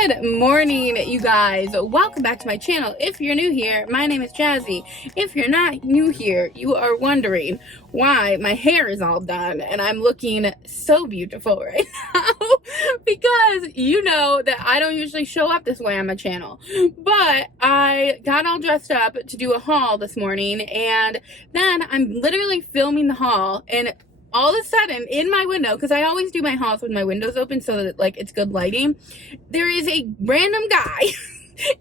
Good morning, you guys. Welcome back to my channel. If you're new here, my name is Jazzy. If you're not new here, you are wondering why my hair is all done and I'm looking so beautiful right now because you know that I don't usually show up this way on my channel. But I got all dressed up to do a haul this morning, and then I'm literally filming the haul, and all of a sudden in my window, because I always do my hauls with my windows open so that like it's good lighting, there is a random guy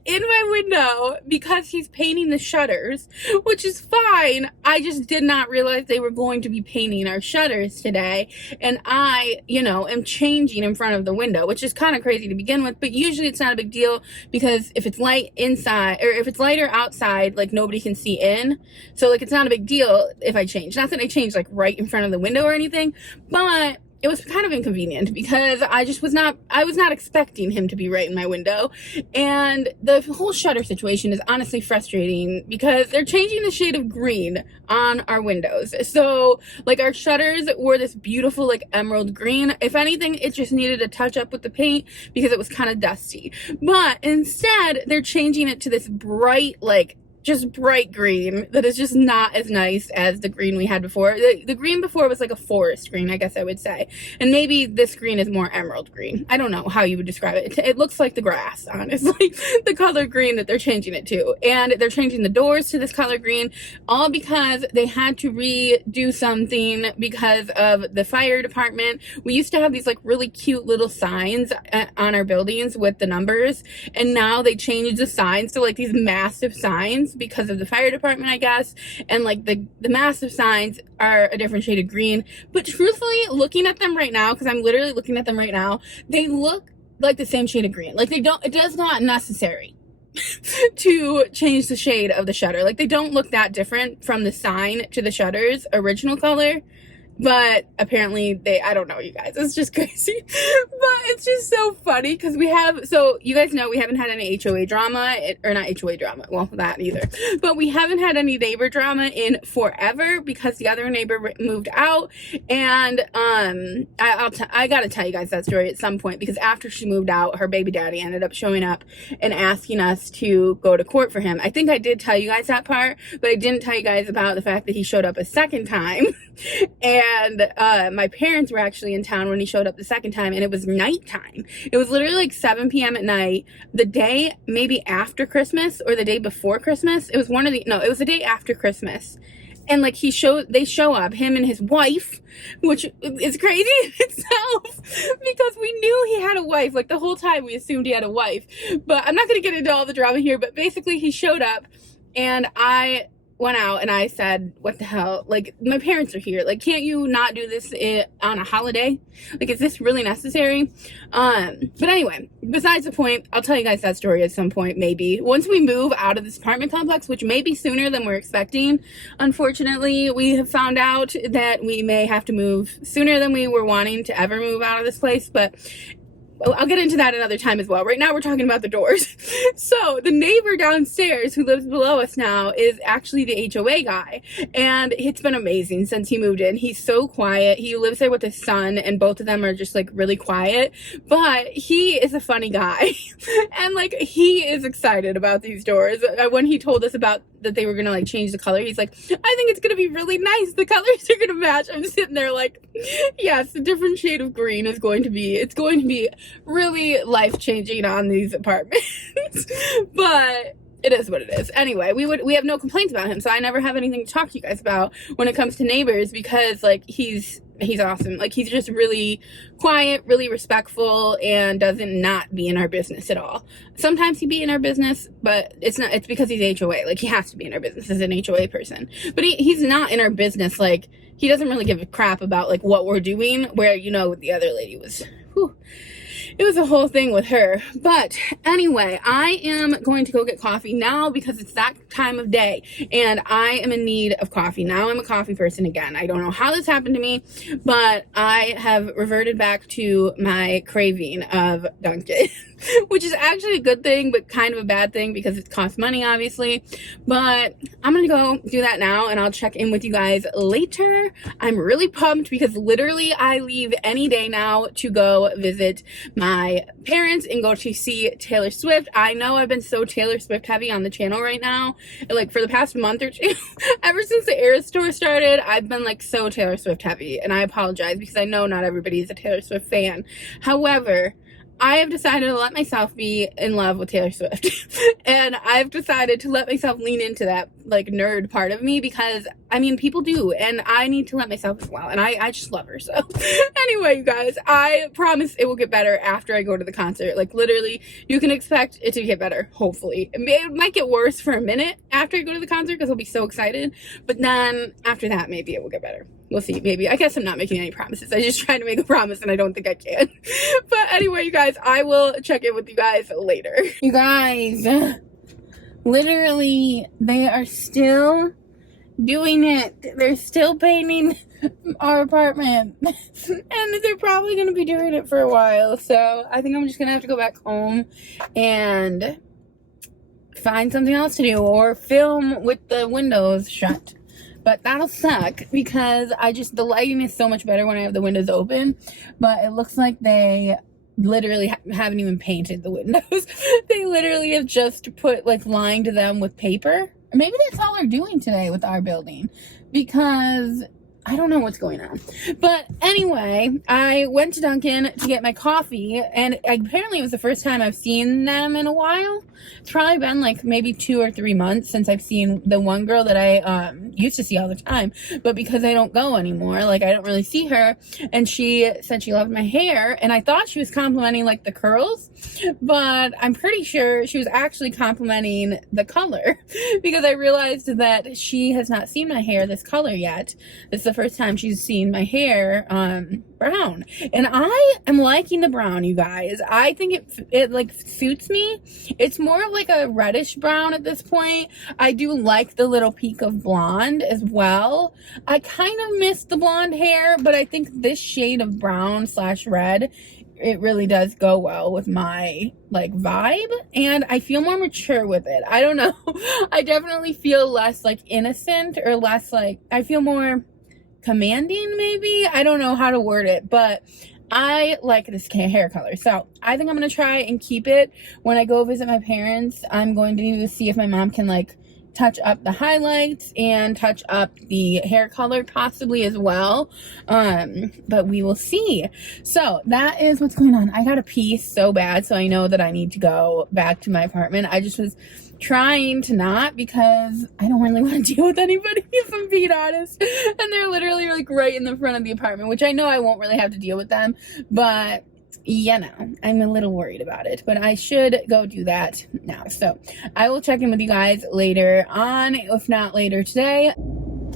in my window because he's painting the shutters, which is fine. I just did not realize they were going to be painting our shutters today, and I, am changing in front of the window, which is kind of crazy to begin with, but usually it's not a big deal because if it's light inside, or if it's lighter outside, like nobody can see in, so like it's not a big deal if I change. Not that I change like right in front of the window or anything, but it was kind of inconvenient because I was not expecting him to be right in my window. And the whole shutter situation is honestly frustrating because they're changing the shade of green on our windows. So like our shutters were this beautiful like emerald green. If anything, it just needed a touch up with the paint because it was kind of dusty. But instead they're changing it to this bright, like just bright green that is just not as nice as the green we had before. The green before was like a forest green, I guess I would say. And maybe this green is more emerald green. I don't know how you would describe it. It looks like the grass, honestly, the color green that they're changing it to. And they're changing the doors to this color green, all because they had to redo something because of the fire department. We used to have these like really cute little signs on our buildings with the numbers, and now they changed the signs to like these massive signs because of the fire department, I guess. And like the massive signs are a different shade of green, but truthfully, looking at them right now, because I'm literally looking at them right now, they look like the same shade of green. Like it does not necessary to change the shade of the shutter. Like they don't look that different from the sign to the shutter's original color. But apparently I don't know, you guys, it's just crazy. But it's just so funny because so you guys know we haven't had any HOA drama, or not HOA drama, well, that either. But we haven't had any neighbor drama in forever because the other neighbor moved out. And I gotta tell you guys that story at some point, because after she moved out, her baby daddy ended up showing up and asking us to go to court for him. I think I did tell you guys that part, but I didn't tell you guys about the fact that he showed up a second time. And my parents were actually in town when he showed up the second time, and it was nighttime. It was literally like 7 p.m. at night, the day maybe after Christmas or the day before Christmas. It was it was the day after Christmas. And like they show up, him and his wife, which is crazy in itself because we knew he had a wife. Like the whole time we assumed he had a wife, but I'm not going to get into all the drama here. But basically he showed up, and I went out and I said, what the hell? Like, my parents are here. Like, can't you not do this on a holiday? Like, is this really necessary? But anyway, besides the point, I'll tell you guys that story at some point, maybe. Once we move out of this apartment complex, which may be sooner than we're expecting. Unfortunately, we have found out that we may have to move sooner than we were wanting to ever move out of this place, but I'll get into that another time as well. Right now we're talking about the doors. So the neighbor downstairs who lives below us now is actually the HOA guy. And it's been amazing since he moved in. He's so quiet. He lives there with his son, and both of them are just like really quiet. But he is a funny guy. And like he is excited about these doors. When he told us about that they were gonna like change the color, he's like, I think it's gonna be really nice. The colors are gonna match. I'm sitting there like, yes, a different shade of green is going to be really life-changing on these apartments. But it is what it is. Anyway, we have no complaints about him, so I never have anything to talk to you guys about when it comes to neighbors, because like he's awesome. Like he's just really quiet, really respectful, and doesn't not be in our business at all. Sometimes he'd be in our business, but it's because he's HOA. Like he has to be in our business as an HOA person. But he's not in our business. Like he doesn't really give a crap about like what we're doing, where the other lady was, whew, it was a whole thing with her. But anyway, I am going to go get coffee now because it's that time of day and I am in need of coffee. Now I'm a coffee person again. I don't know how this happened to me, but I have reverted back to my craving of Dunkin'. Which is actually a good thing, but kind of a bad thing because it costs money, obviously. But I'm gonna go do that now, and I'll check in with you guys later. I'm really pumped because literally I leave any day now to go visit my parents and go to see Taylor Swift. I know I've been so Taylor Swift heavy on the channel right now. Like for the past month or two, ever since the Eras tour started, I've been like so Taylor Swift heavy. And I apologize because I know not everybody is a Taylor Swift fan. However, I have decided to let myself be in love with Taylor Swift. And I've decided to let myself lean into that like nerd part of me because I mean people do, and I need to let myself as well, and I just love her. So anyway, you guys, I promise it will get better after I go to the concert. Like literally you can expect it to get better, hopefully. It might get worse for a minute after I go to the concert because I'll be so excited, but then after that maybe it will get better. We'll see, maybe. I guess I'm not making any promises. I just tried to make a promise and I don't think I can. But anyway, you guys, I will check in with you guys later. You guys, literally, they are still doing it. They're still painting our apartment. And they're probably going to be doing it for a while. So I think I'm just going to have to go back home and find something else to do or film with the windows shut. But that'll suck because the lighting is so much better when I have the windows open. But it looks like they literally haven't even painted the windows. They literally have just put like lined them with paper. Maybe that's all they're doing today with our building because I don't know what's going on. But anyway, I went to Dunkin' to get my coffee, and apparently it was the first time I've seen them in a while. It's probably been like maybe 2 or 3 months since I've seen the one girl that I used to see all the time. But because I don't go anymore, like I don't really see her, and she said she loved my hair, and I thought she was complimenting like the curls, but I'm pretty sure she was actually complimenting the color because I realized that she has not seen my hair this color yet. This is the first time she's seen my hair brown, and I am liking the brown, you guys. I think it like suits me. It's more of like a reddish brown at this point. I do like the little peak of blonde as well. I kind of miss the blonde hair, but I think this shade of brown / red, it really does go well with my like vibe, and I feel more mature with it. I don't know. I definitely feel less like innocent, or less like, I feel more commanding maybe. I don't know how to word it, but I like this hair color. So I think I'm going to try and keep it when I go visit my parents. I'm going to see if my mom can like touch up the highlights and touch up the hair color possibly as well. But we will see. So that is what's going on. I got to pee so bad, so I know that I need to go back to my apartment. I just was trying to not because I don't really want to deal with anybody, if I'm being honest. And they're literally like right in the front of the apartment, which I know I won't really have to deal with them, but you know, I'm a little worried about it, but I should go do that now. So I will check in with you guys later on, if not later today.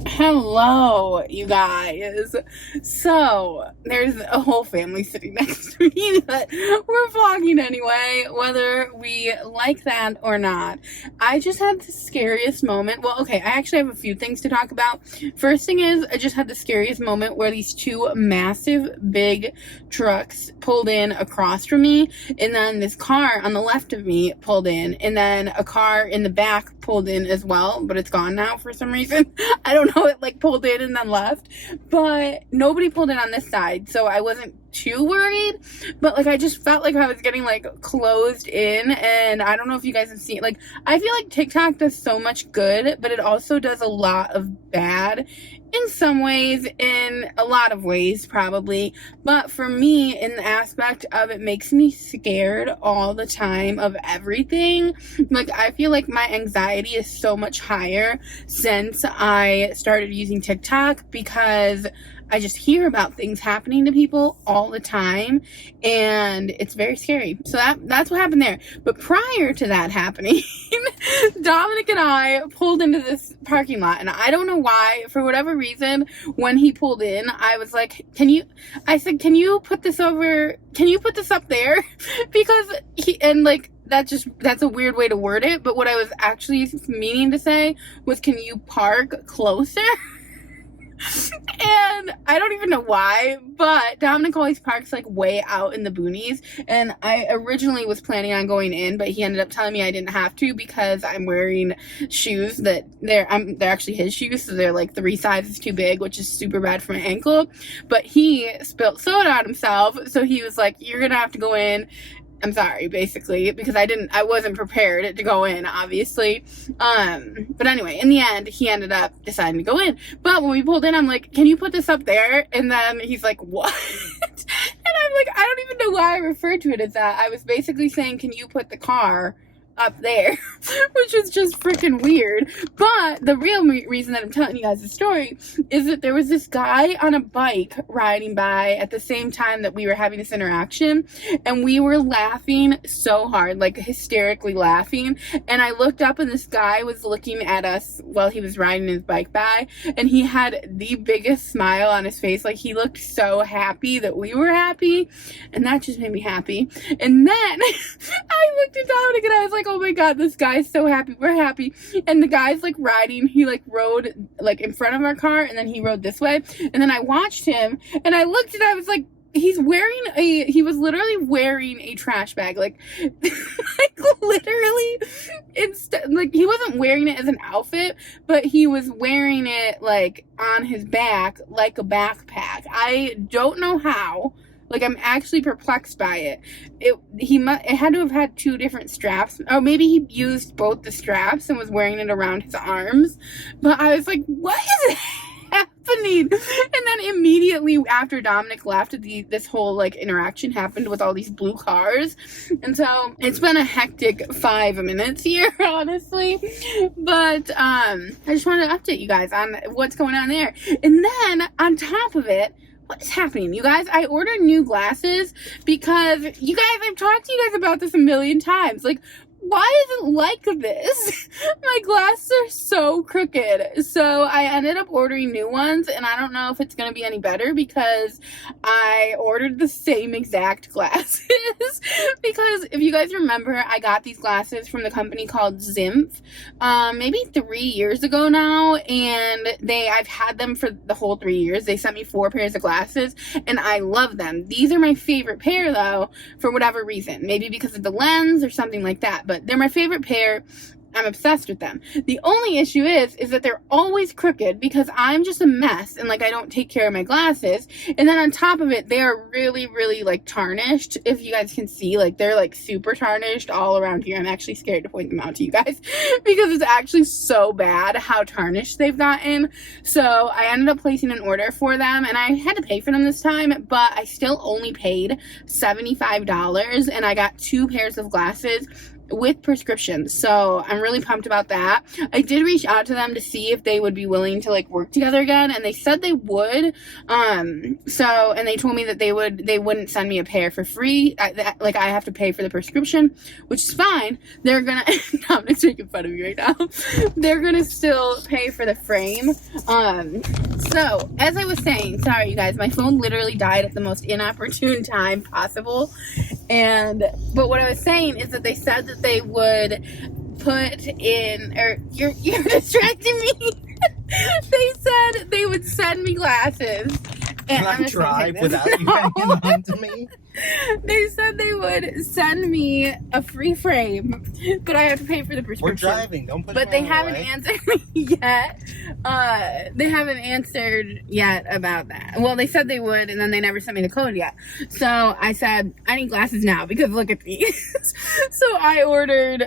Hello, you guys. So there's a whole family sitting next to me, but we're vlogging anyway, whether we like that or not. I just had the scariest moment. Well, okay, I actually have a few things to talk about. First thing is, I just had the scariest moment where these two massive big trucks pulled in across from me, and then this car on the left of me pulled in, and then a car in the back pulled in as well, but it's gone now for some reason. I don't know, it like pulled in and then left, but nobody pulled in on this side, so I wasn't too worried. But like I just felt like I was getting like closed in, and I don't know if you guys have seen, like I feel like TikTok does so much good, but it also does a lot of bad in some ways, in a lot of ways probably. But for me, in the aspect of it makes me scared all the time of everything. Like I feel like my anxiety is so much higher since I started using TikTok, because I just hear about things happening to people all the time, and it's very scary. So that's what happened there. But prior to that happening, Dominic and I pulled into this parking lot, and I don't know why, for whatever reason, when he pulled in, I was like, can you put this up there? Because that's a weird way to word it, but what I was actually meaning to say was, can you park closer? And And I don't even know why, but Dominic always parks like way out in the boonies, and I originally was planning on going in, but he ended up telling me I didn't have to because I'm wearing shoes that they're actually his shoes, so they're like 3 sizes too big, which is super bad for my ankle. But he spilled soda on himself, so he was like, you're gonna have to go in. I'm sorry, basically, because I wasn't prepared to go in, obviously. But anyway, in the end, he ended up deciding to go in. But when we pulled in, I'm like, can you put this up there? And then he's like, what? And I'm like, I don't even know why I referred to it as that. I was basically saying, can you put the car up there? Which is just freaking weird. But the real reason that I'm telling you guys the story is that there was this guy on a bike riding by at the same time that we were having this interaction, and we were laughing so hard, like hysterically laughing. And I looked up, and this guy was looking at us while he was riding his bike by, and he had the biggest smile on his face. Like, he looked so happy that we were happy, and that just made me happy. And then I looked at Dominic, and I was like, oh my god, this guy's so happy, we're happy. And the guy's like riding, he like rode like in front of our car, and then he rode this way, and then I watched him, and I looked, and I was like, he was literally wearing a trash bag, like like literally, like he wasn't wearing it as an outfit, but he was wearing it like on his back like a backpack. I don't know how. Like, I'm actually perplexed by it. It had to have had 2 different straps. Or maybe he used both the straps and was wearing it around his arms. But I was like, what is happening? And then immediately after Dominic left, this whole like interaction happened with all these blue cars. And so it's been a hectic 5 minutes here, honestly. But I just wanted to update you guys on what's going on there. And then on top of it, what is happening, you guys? I ordered new glasses because, you guys, I've talked to you guys about this a million times. Like, why is it like this? My glasses are so crooked. So I ended up ordering new ones, and I don't know if it's going to be any better because I ordered the same exact glasses. Because if you guys remember, I got these glasses from the company called Zimph, maybe 3 years ago now, and I've had them for the whole 3 years. They sent me 4 pairs of glasses, and I love them. These are my favorite pair, though, for whatever reason. Maybe because of the lens or something like that, but they're my favorite pair. I'm obsessed with them. The only issue is that they're always crooked because I'm just a mess and like I don't take care of my glasses. And then on top of it, they are really, really like tarnished. If you guys can see, like they're like super tarnished all around here. I'm actually scared to point them out to you guys because it's actually so bad how tarnished they've gotten. So I ended up placing an order for them, and I had to pay for them this time, but I still only paid $75, and I got 2 pairs of glasses with prescriptions. So I'm really pumped about that. I did reach out to them to see if they would be willing to like work together again, and they said they would. And they told me that they wouldn't send me a pair for free. I have to pay for the prescription, which is fine. They're gonna Dominic's making fun of me right now. They're gonna still pay for the frame. So as I was saying, sorry you guys, my phone literally died at the most inopportune time possible. But what I was saying is that they said that they would put in, or you're distracting me. They said they would send me glasses. Can I drive without you hanging on to me? They said they would send me a free frame, but I have to pay for the prescription. We're driving, don't put it But they haven't answered me yet. They haven't answered yet about that. Well, they said they would, and then they never sent me the code yet. So I said, I need glasses now because look at these. So I ordered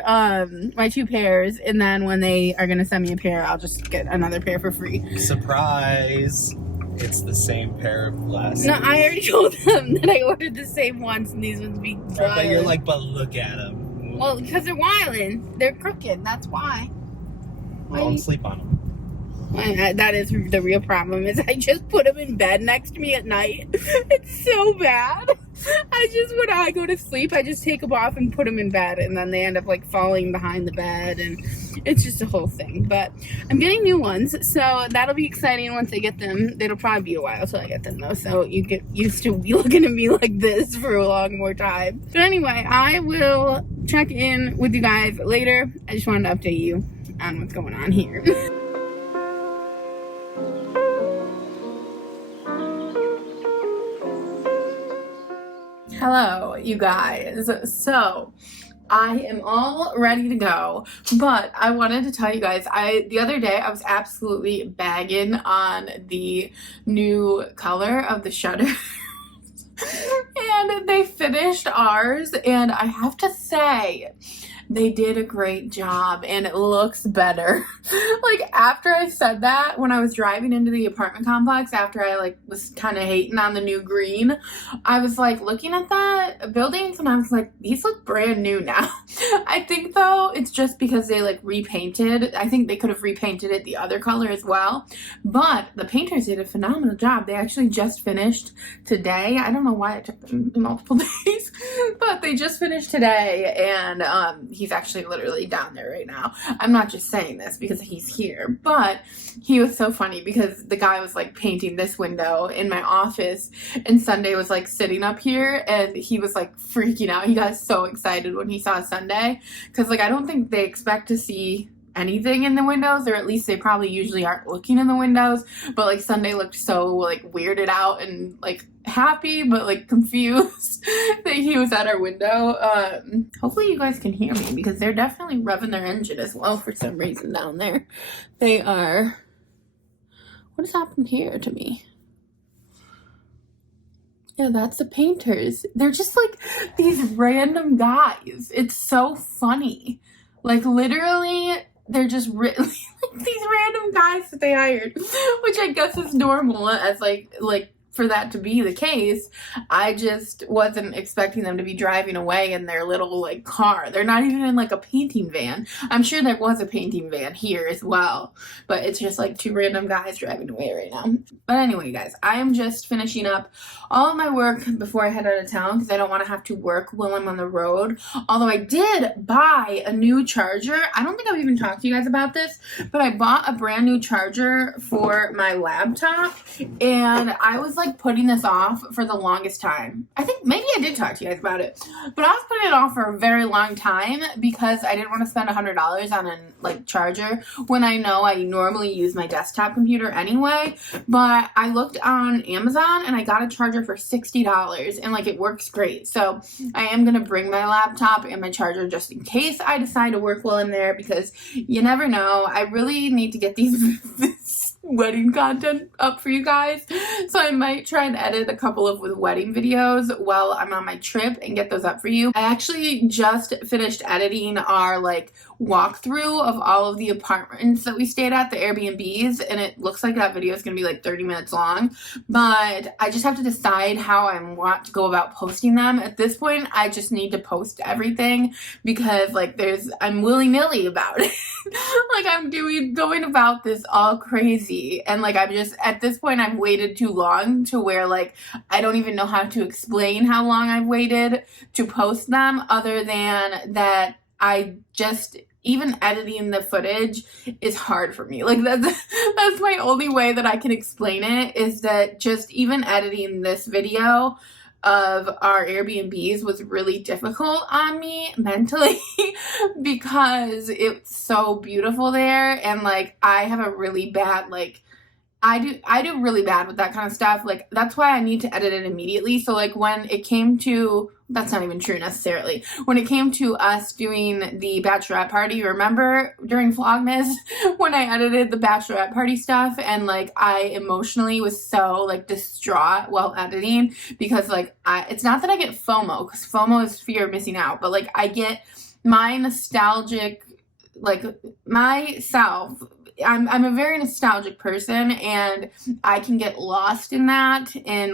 my 2 pairs, and then when they are going to send me a pair, I'll just get another pair for free. Surprise! It's the same pair of glasses. No, I already told them that I ordered the same ones, and these ones be dry. But you're like, but look at them. Well, because they're wildin'. They're crooked, that's why. Well, don't sleep on them. That is the real problem, is I just put them in bed next to me at night. It's so bad. When I go to sleep, I just take them off and put them in bed, and then they end up like falling behind the bed, and it's just a whole thing. But I'm getting new ones, so that'll be exciting once I get them. It'll probably be a while till I get them though, so you get used to be looking at me like this for a long more time. But anyway, I will check in with you guys later. I just wanted to update you on what's going on here. Hello, you guys. So, I am all ready to go, but I wanted to tell you guys, the other day I was absolutely bagging on the new color of the shutter. And they finished ours, and I have to say, they did a great job and it looks better. Like, after I said that, when I was driving into the apartment complex, after I like was kind of hating on the new green, I was like looking at that buildings and I was like, these look brand new now. I think though it's just because they like repainted. I think they could have repainted it the other color as well, but the painters did a phenomenal job. They actually just finished today. I don't know why it took them multiple days, but they just finished today, and he's actually literally down there right now. I'm not just saying this because he's here, but he was so funny because the guy was like painting this window in my office, and Sunday was like sitting up here and he was like freaking out. He got so excited when he saw Sunday because like I don't think they expect to see anything in the windows, or at least they probably usually aren't looking in the windows, but like Sunday looked so like weirded out and like happy but like confused that he was at our window. Hopefully you guys can hear me because they're definitely revving their engine as well for some reason down there. They are. What has happened here to me? Yeah, that's the painters. They're just like these random guys. It's so funny. Like literally they're just like these random guys that they hired, which I guess is normal as like for that to be the case. I just wasn't expecting them to be driving away in their little like car. They're not even in like a painting van. I'm sure there was a painting van here as well, but it's just like two random guys driving away right now. But anyway, guys, I am just finishing up all of my work before I head out of town because I don't want to have to work while I'm on the road. Although I did buy a new charger. I don't think I've even talked to you guys about this, but I bought a brand new charger for my laptop, and I was like putting this off for the longest time. I think maybe I did talk to you guys about it, but I was putting it off for a very long time because I didn't want to spend $100 on a like charger when I know I normally use my desktop computer anyway. But I looked on Amazon and I got a charger for $60, and like it works great. So I am gonna bring my laptop and my charger just in case I decide to work while I'm there, because you never know. I really need to get these wedding content up for you guys, so I might try and edit a couple of wedding videos while I'm on my trip and get those up for you. I actually just finished editing our like walkthrough of all of the apartments that we stayed at, the Airbnbs, and it looks like that video is gonna be like 30 minutes long, but I just have to decide how I want to go about posting them. At this point I just need to post everything because like I'm willy-nilly about it. Like I'm going about this all crazy, and like I'm just at this point I've waited too long to where like I don't even know how to explain how long I've waited to post them, other than that I just, even editing the footage is hard for me. Like that's my only way that I can explain it, is that just even editing this video of our Airbnbs was really difficult on me mentally because it's so beautiful there, and like I have a really bad like I do really bad with that kind of stuff. Like that's why I need to edit it immediately. So like when it came to, that's not even true necessarily, when it came to us doing the bachelorette party, remember during Vlogmas when I edited the bachelorette party stuff, and like I emotionally was so like distraught while editing because like it's not that I get FOMO, because FOMO is fear of missing out, but like I get my nostalgic, like myself, I'm a very nostalgic person, and I can get lost in that in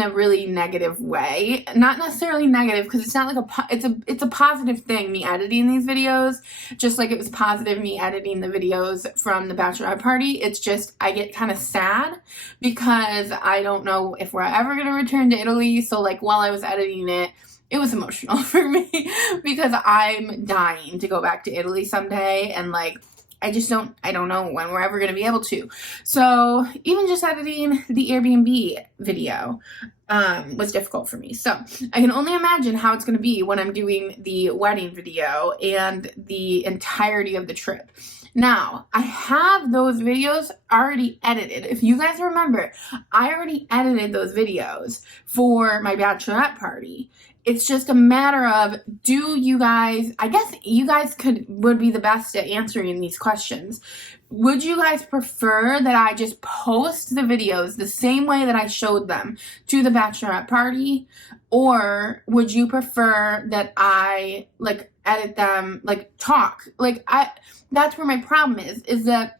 a really negative way. Not necessarily negative, because it's not like it's a positive thing, me editing these videos, just like it was positive me editing the videos from the bachelorette party. It's just I get kind of sad because I don't know if we're ever going to return to Italy. So like while I was editing it, it was emotional for me because I'm dying to go back to Italy someday, and like I don't know when we're ever going to be able to. So even just editing the Airbnb video was difficult for me. So I can only imagine how it's going to be when I'm doing the wedding video and the entirety of the trip. Now, I have those videos already edited. If you guys remember, I already edited those videos for my bachelorette party. It's just a matter of, do you guys, I guess you guys would be the best at answering these questions. Would you guys prefer that I just post the videos the same way that I showed them to the bachelorette party? Or would you prefer that I like edit them, like talk? That's where my problem is that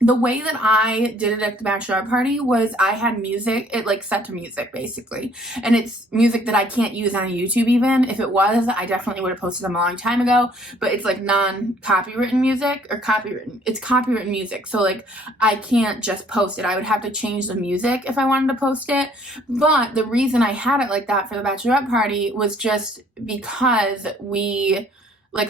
the way that I did it at the bachelorette party was I had music, it like set to music basically. And it's music that I can't use on YouTube even. If it was, I definitely would have posted them a long time ago. But it's like non-copywritten music, or copywritten. It's copywritten music. So like I can't just post it. I would have to change the music if I wanted to post it. But the reason I had it like that for the bachelorette party was just because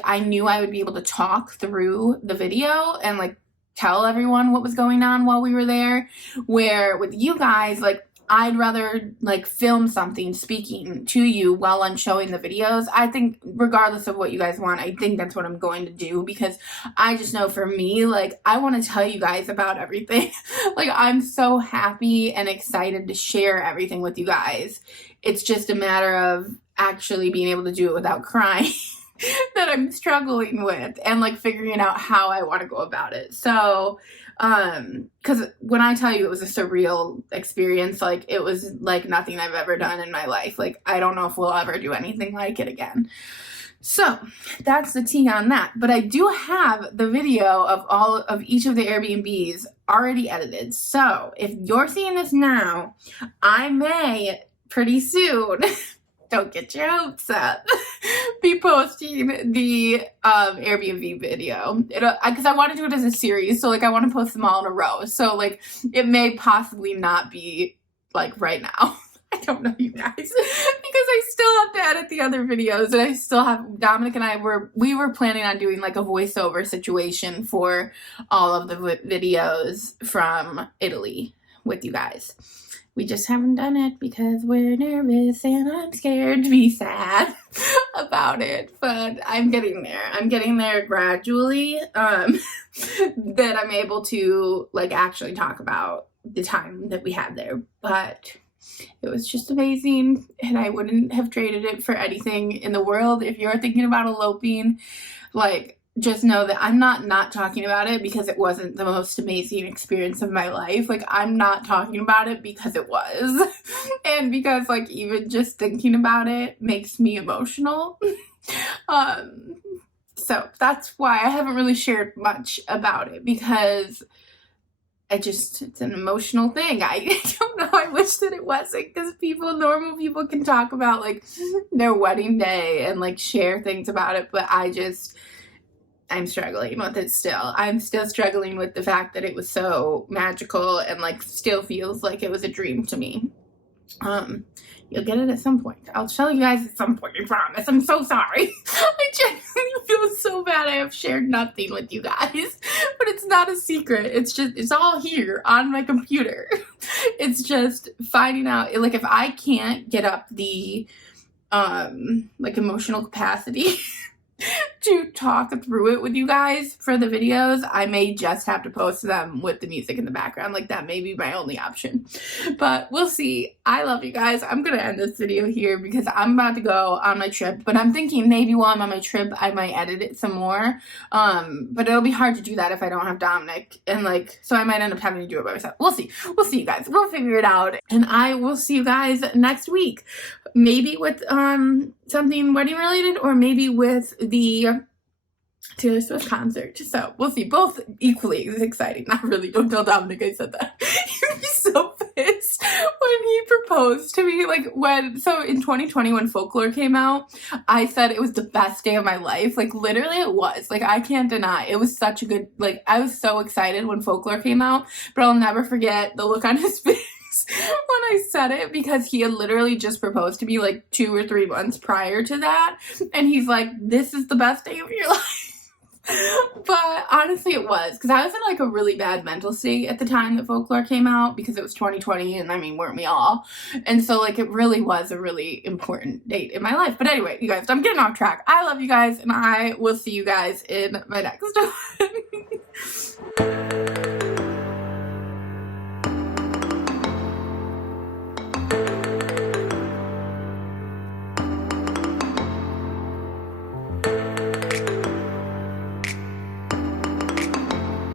I knew I would be able to talk through the video and like tell everyone what was going on while we were there. Where with you guys, like I'd rather like film something speaking to you while I'm showing the videos. I think regardless of what you guys want, I think that's what I'm going to do, because I just know for me, like I want to tell you guys about everything. Like I'm so happy and excited to share everything with you guys. It's just a matter of actually being able to do it without crying. That I'm struggling with, and like figuring out how I want to go about it. So, because when I tell you it was a surreal experience, like it was like nothing I've ever done in my life. Like I don't know if we'll ever do anything like it again. So that's the tea on that. But I do have the video of all of each of the Airbnbs already edited. So if you're seeing this now, I may pretty soon don't get your hopes up, be posting the Airbnb video, because I want to do it as a series. So like I want to post them all in a row. So like it may possibly not be like right now. I don't know, you guys, because I still have to edit the other videos, and I still have Dominic and I were planning on doing like a voiceover situation for all of the videos from Italy with you guys. We just haven't done it because we're nervous and I'm scared to be sad about it. But I'm getting there. I'm getting there gradually, that I'm able to like actually talk about the time that we had there. But it was just amazing, and I wouldn't have traded it for anything in the world. If you're thinking about eloping, like, just know that I'm not talking about it because it wasn't the most amazing experience of my life. Like, I'm not talking about it because it was. And because, like, even just thinking about it makes me emotional. So that's why I haven't really shared much about it, because it's an emotional thing. I don't know. I wish that it wasn't, because normal people can talk about, like, their wedding day and, like, share things about it, but I'm struggling with it still. I'm still struggling with the fact that it was so magical and like still feels like it was a dream to me. You'll get it at some point. I'll tell you guys at some point, I promise. I'm so sorry. I genuinely feel so bad I have shared nothing with you guys. But it's not a secret. It's all here on my computer. It's just finding out, like, if I can't get up the like emotional capacity to talk through it with you guys for the videos, I may just have to post them with the music in the background. Like, that may be my only option, but we'll see. I love you guys. I'm gonna end this video here because I'm about to go on my trip, but I'm thinking maybe while I'm on my trip I might edit it some more, but it'll be hard to do that if I don't have Dominic, and like, so I might end up having to do it by myself. We'll see you guys. We'll figure it out, and I will see you guys next week, maybe with something wedding related, or maybe with the Taylor Swift concert. So we'll see. Both equally exciting. Not really. Don't tell Dominic I said that. He'd be so pissed when he proposed to me. So in 2020 when Folklore came out, I said it was the best day of my life. Like, literally it was. Like, I can't deny. It was such a good, like, I was so excited when Folklore came out, but I'll never forget the look on his face when I said it, because he had literally just proposed to me like 2 or 3 months prior to that, and he's like, this is the best day of your life. But honestly it was, because I was in like a really bad mental state at the time that Folklore came out, because it was 2020, and I mean, weren't we all? And so like it really was a really important date in my life. But anyway, you guys, I'm getting off track. I love you guys, and I will see you guys in my next one.